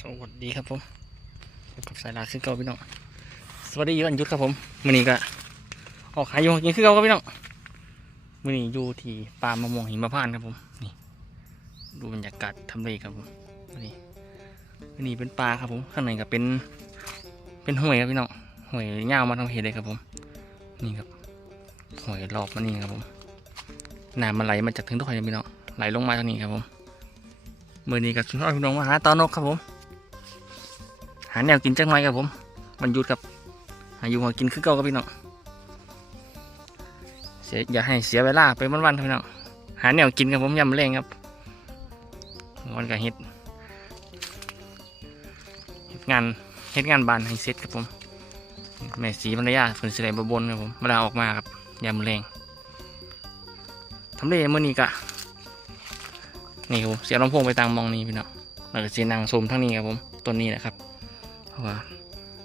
สวัสดีครับผมกับสายลาคือเก่าพี่น้อง สวัสดีวันยุดครับผมมื่อนี้ก็ออกหายอยู่กินคือเก่าครับพี่น้องมื่อนี้อยู่ที่ป่ามะม่วงหิมพานต์ครับผมนี่ดูบรรยากาศทำเลครับผมมื่อนี้มื่อนี้เป็นป่าครับผมข้างในก็เป็น เป็นห้วยครับพี่น้องห้วยยามาทั้งเหตุเลยครับผม นี่ครับห้วยรอบมานี่ครับผมน้ำมันไหลมาจากถึงทุกคนพี่น้องไหลลงมาทางนี้ครับผมมื่อนี้กับชุนพ่อพี่น้องมาหาตอนกครับผม หาแนวกินจังไรครับผมมันหยุดกับหาอยู่หากินคือเก่าครับพี่น้องเสียอย่าให้เสียเวลาไปวันๆครับพี่น้องหาแนวกินครับผมยำแรงครับวันกับเฮ็ดเฮ็ดงานเฮ็ดงานบานให้เสร็จครับผมแม่สีภรรยาฝนสิไหลบบนครับผมเวลาออกมาครับยำแรงทำเลมื่อนี้กะนี่ครับเสียลำโพงไปตามมองนี้พี่น้องแล้วก็เสียงนางชมทั้งนี้ครับผมต้นนี้แหละครับ เพราะว่า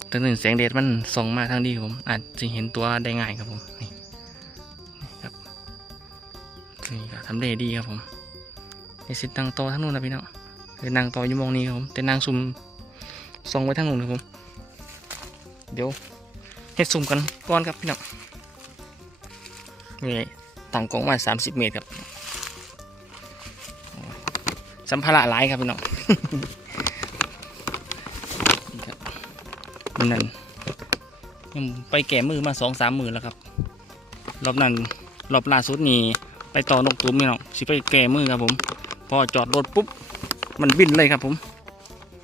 ต้นหนึ่งแสงแดดมันส่องมาทางนี้ครับผมอาจจะเห็นตัวได้ง่ายครับผมนี่นครับนี่ก็ทำเลดีครับผมไอสิทธิ์นางต่อทั้งนู้นนะพี่น้องเป็นนางต่ออยู่มองนี้ครับผมแต่นางซุ่มส่องไว้ทางนู้นครับผมเดี๋ยวเฮ็ดซุ่มกันก่อนครับพี่น้องนี่ต่างกองมาสามสิบเมตรครับสัมภาระหลายครับพี่น้อง นั่นยังไปแก่มือมาสองสามมือแล้วครับ รอบนั้นรอบล่าสุดนี่ไปต่อนกตุ้มพี่น้องสิไปแก่มือครับผม พอจอดรถปุ๊บ มันบินเลยครับผม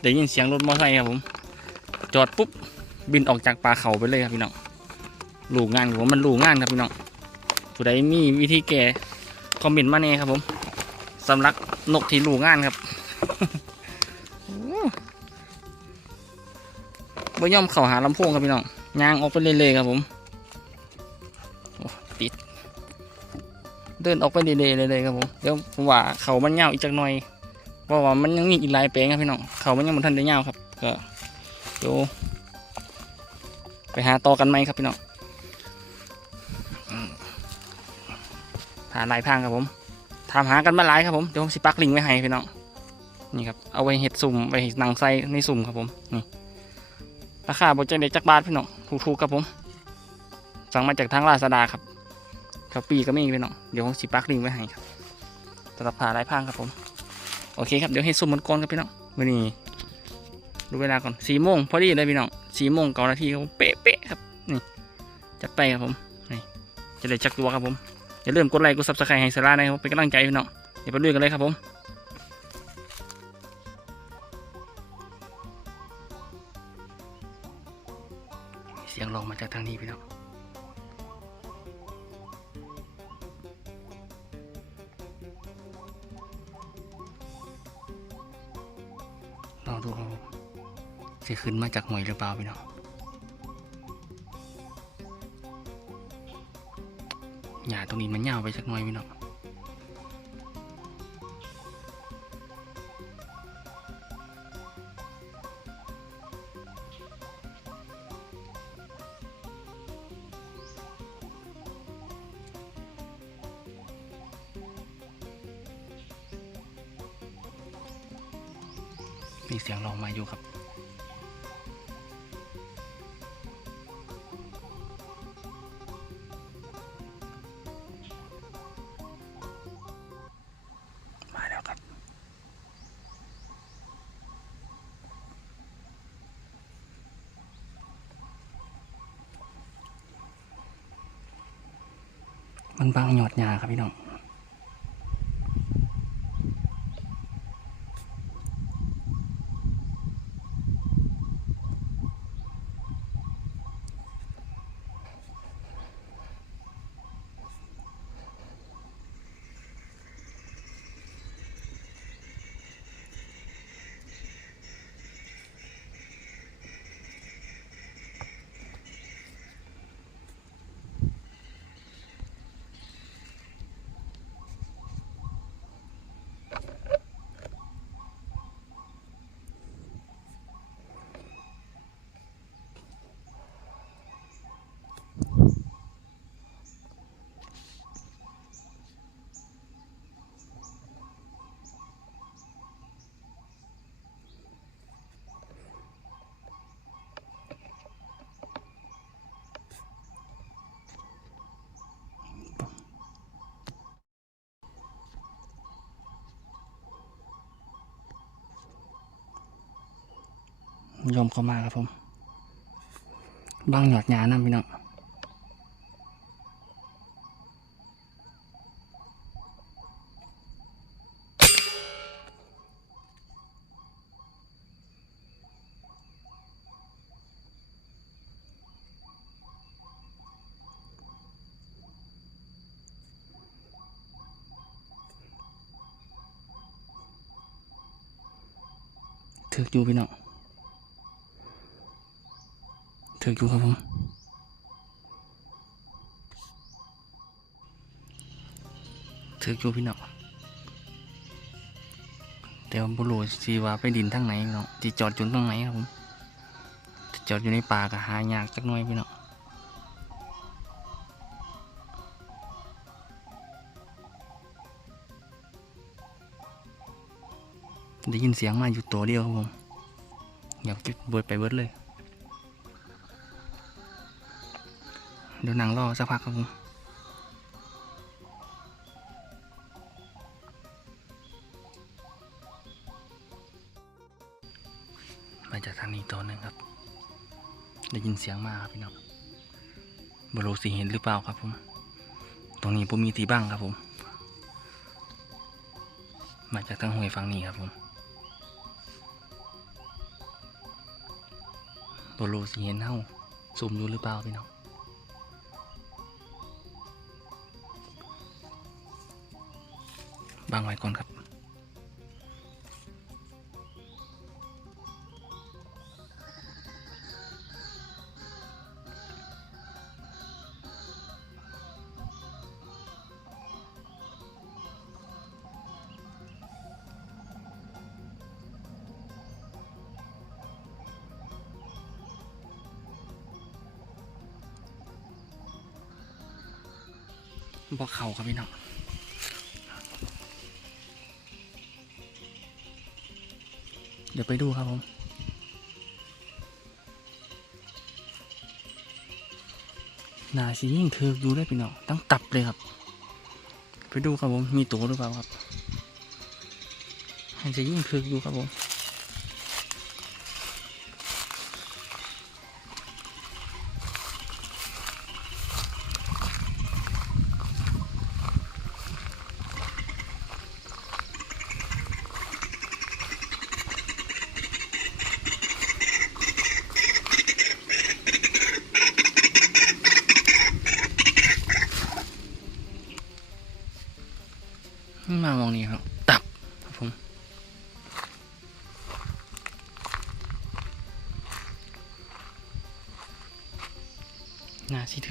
ได้ยินเสียงรถมอเตอร์ไซค์ครับผม จอดปุ๊บบินออกจากป่าเขาไปเลยครับพี่น้องลูกงานผมมันลูกงานครับพี่น้องผู้ใดมีวิธีแก่คอมเมนต์มาแน่ครับผมสำหรับนกที่ลูกงานครับ บ่ยอมเข้าหาลำโพงครับพี่น้องยางออกไปเรื่อยๆครับผมโอ้ติด เดินออกไปเรื่อยๆเลยครับผมเดี๋ยวผมว่าเขามันเงาวอีกจักหน่อยเพราะว่ามันยังมีอีกหลายแปลงครับพี่น้องเขามันยังบ่ทันได้เงาวครับก็เดี๋ยวไปหาต่อกันไหมครับพี่น้องหาหลายทางครับผมถามหากันมาหลายครับผมเดี๋ยวผมสิปักลิงไว้ให้พี่น้องนี่ครับเอาไว้เห็ดสุ่มไว้หนังไส้ในสุ่มครับผมนี่ ราคาบนจังเด็กจักบาทพี่น้องถูกๆครับผม สั่งมาจากทางลาซาดาครับช้อปปี้ก็มีพี่น้องเดี๋ยวผมสิปักลิงไว้ให้ครับสำหรับผ่าลายพรางครับผมโอเคครับเดี๋ยวเห็ดสุ่มมันก่อนครับพี่น้องวันนี้ดูเวลาก่อนสี่โมงพอดีเลยพี่น้องสี่โมงเก้านาทีครับผมเป๊ะๆครับนี่จัดไปครับผมนี่จะได้จักตัวครับผมอย่าลืมกดไลค์กดซับสไครต์ให้สาระนะครับเป็นกำลังใจพี่น้องเดี๋ยวไปลุยกันเลยครับผม นี้พี่น้องลองดูเขาจะขึ้นมาจากหวยหรือเปล่าพี่น้องหญ้าตรงนี้มันยาวไปสักหน่อยพี่น้อง มีเสียงลองมาอยู่ครับ มาแล้วครับ มันบางหยอดหญ้าครับพี่น้อง ยอมเข้ามาครับผมบางหยอดหยานะพี่น้องถืออยู่พี่น้อง ถืออยู่ครับผม ถืออยู่พี่น้องเดี๋ยวบุรุษสีว่าไปดินทางไหนพี่น้องที่จอดอยู่ตรงไหนครับผมจอดอยู่ในป่าก็หายากจักหน่อยพี่น้องได้ยินเสียงมาอยู่ตัวเดียวครับผมอยากจะเบิดไปเบิดเลย เดี๋ยวหนังรอสักพักครับผมมาจากทางนี้ตัวหนึงครับ ได้ยินเสียงมาครับพี่น้องบรูสิเห็นหรือเปล่าครับผม ตรงนี้ผมมีตีบ้างครับผม มาจากทางห้วยฟังนี้ครับผมบรูสิเห็นเฮ้าซูมอยู่หรือเปล่าพี่น้อง บางไว้ก่อนครับ บอกเขาครับพี่น้อง เดี๋ยวไปดูครับผมนาสียิ่งเถือกอยู่ได้พี่น้องตั้งตับเลยครับ ไปดูครับผมมีตัวหรือเปล่าครับนาสียิ่งเถือกดูครับผม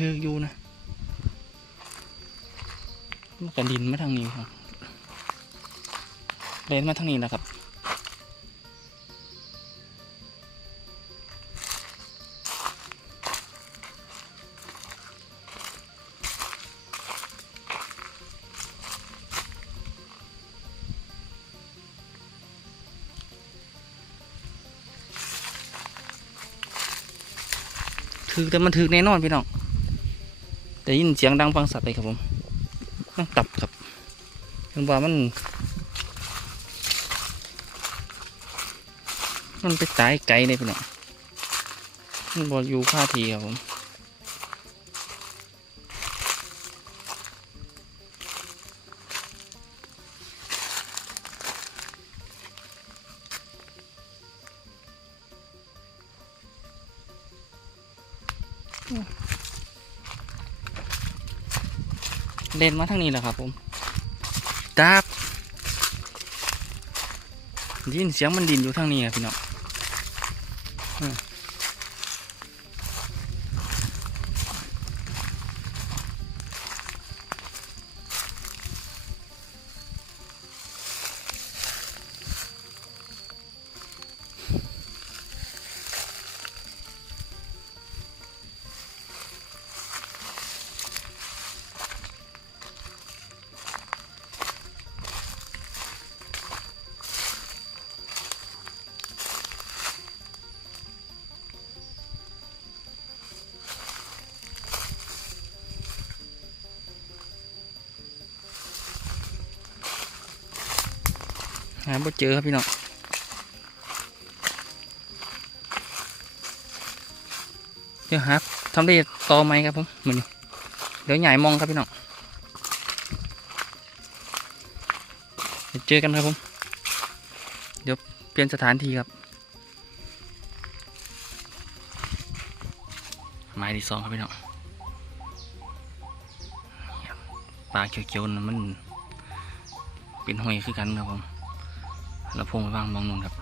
ถือกอยู่นะมันกันดินมาทางนี้ครับเลนมาทางนี้นะครับถือแต่มันถือแน่นอนพี่น้อง แต่ยินเสียงดังฟังสัตว์เลยครับผมต้องตับครับมันว่ามัน มันไปตายไกลเลยพี่น้องมันบออยู่ค่าทีครับผม เลนมาทางนี้แหละครับผมดับยินเสียงมันดินอยู่ทางนี้ครับพี่น้อง หาบ่เจอครับพี่น้องดี๋ยวครับทำได้ต่อไหมครับผมเหมือนเดี๋ยวใหญ่มองครับพี่น้องเดี๋ยวเจอกันครับผม เดี๋ยวเปลี่ยนสถานที่ครับ ไม้ที่สองครับพี่น้องปลาเขียวๆนั่นมันเป็นห้อยคือกันครับผม แล้วพงไปวางมองนู่นครับ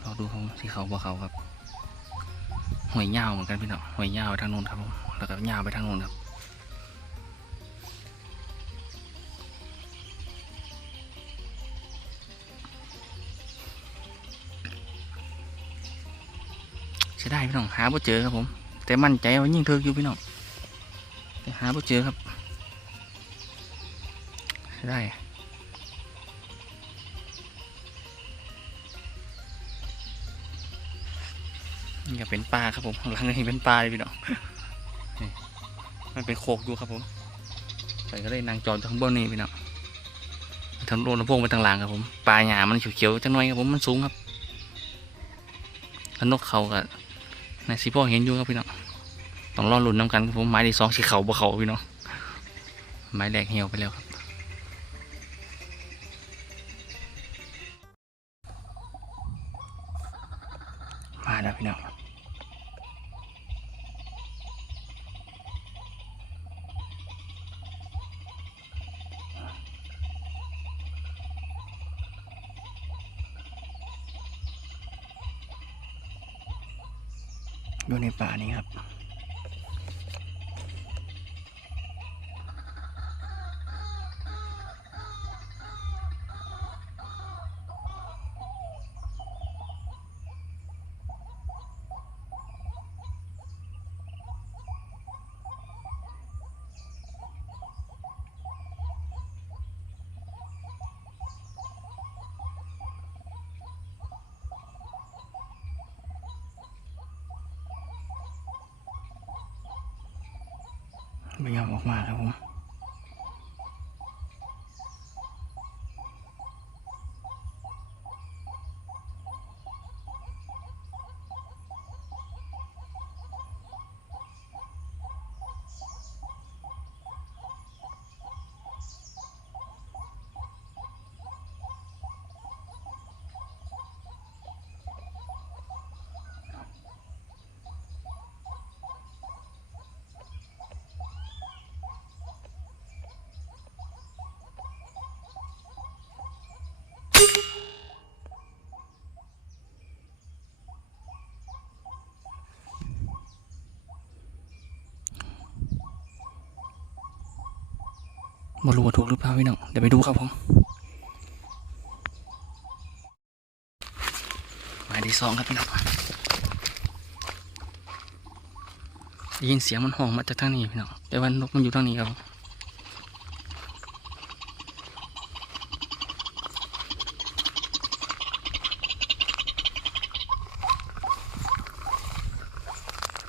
เราดูเขาที่เขาบ่เขาครับหอยยาวเหมือนกันพี่น้องหอยยาวไปทางโน้นครับผมแล้วก็ยาวไปทางโน้นครับใช่ได้พี่น้องหาบ่เจอครับผม แต่มั่นใจว่ายิ่งเธออยู่พี่น้อง หาบ่เจอครับ ได้นี่ก็เป็นปลาครับผมหลังนี่เป็นปลาเลยพี่น้องมันเป็นโคกอยู่ครับผมไปก็เลยนางจอดอยู่ข้างบนนี่พี่น้องทางโดนลำโพงไปทางหลังครับผมปลาหยามันเขียวๆจังหน่อยครับผมมันสูงครับแล้วนกเขากับนายสีพ่อเห็นอยู่ครับพี่น้อง ต้องรอลุ้นน้ำกันผมไม้ที่สองสีเขาบ่เขาพี่น้องไม้แรกเหี่ยวไปแล้วครับมาแล้วพี่น้องอยู่ในป่านี้ครับ ไม่ยอมออกมาครับผม บรู้ว่าถูกหรือเปล่าพี่น้อง เดี๋ยวไปดูครับผมหมายที่สองครับพี่น้องได้ยินเสียงมันห้องมาจากทางนี้พี่น้อง แต่ว่านกมันอยู่ทางนี้ครับ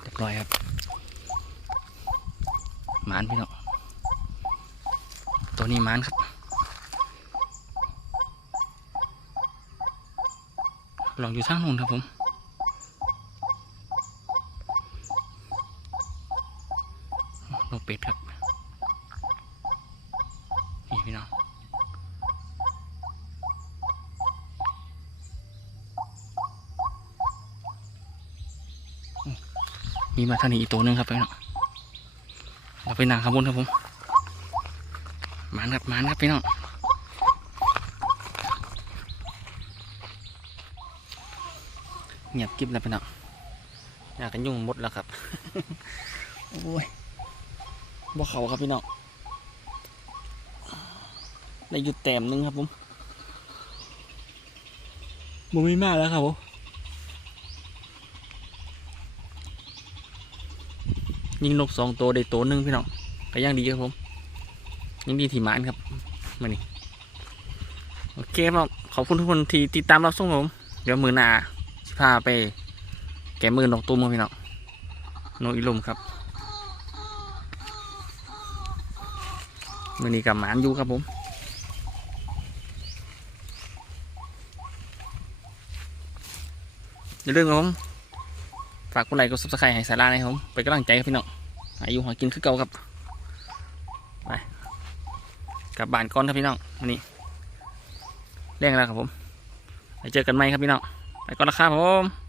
เรียบร้อยครับหมานพี่น้อง นี้มันครับ ลองอยู่ทางนู้นครับผมนกเป็ดครับ นี่พี่น้องมีมาทางนี้อีกตัวหนึงครับพี่น้องเราไปนั่งข้างบนครับผมานครับมานครับพี่น้องเงียบกิ๊บแล้วพี่น้องอยากกันยุ่งมดแล้วครับโอ้ยบ่เขาครับพี่น้องได้หยุดแต้มนึงครับผมบ่มีมากแล้วครับผมยิงนกสองตัวได้ตัวหนึ่งพี่น้องก็ยังดีครับผม ยังดีทีมานครับมานี่โอเคครับขอบคุณทุกคนที่ติดตามรับชมผมเดี๋ยวมือหน้าพาไป แกะมือนกตุ้มครัพี่น้องนกอีลมครับมือนี้กับหมานอยู่ครับผมอย่าลืมครับผมฝากกดไลค์กดซับสไครต์ให้สาระนะครับผมไปกำลังใจครับพี่น้องอายุหากินคือเก่าครับ ลับบ้านก่อนครับพี่น้องวันนี้เร่งแล้วครับผมไปเจอกันใหม่ครับพี่น้องไปก่อนละครับผม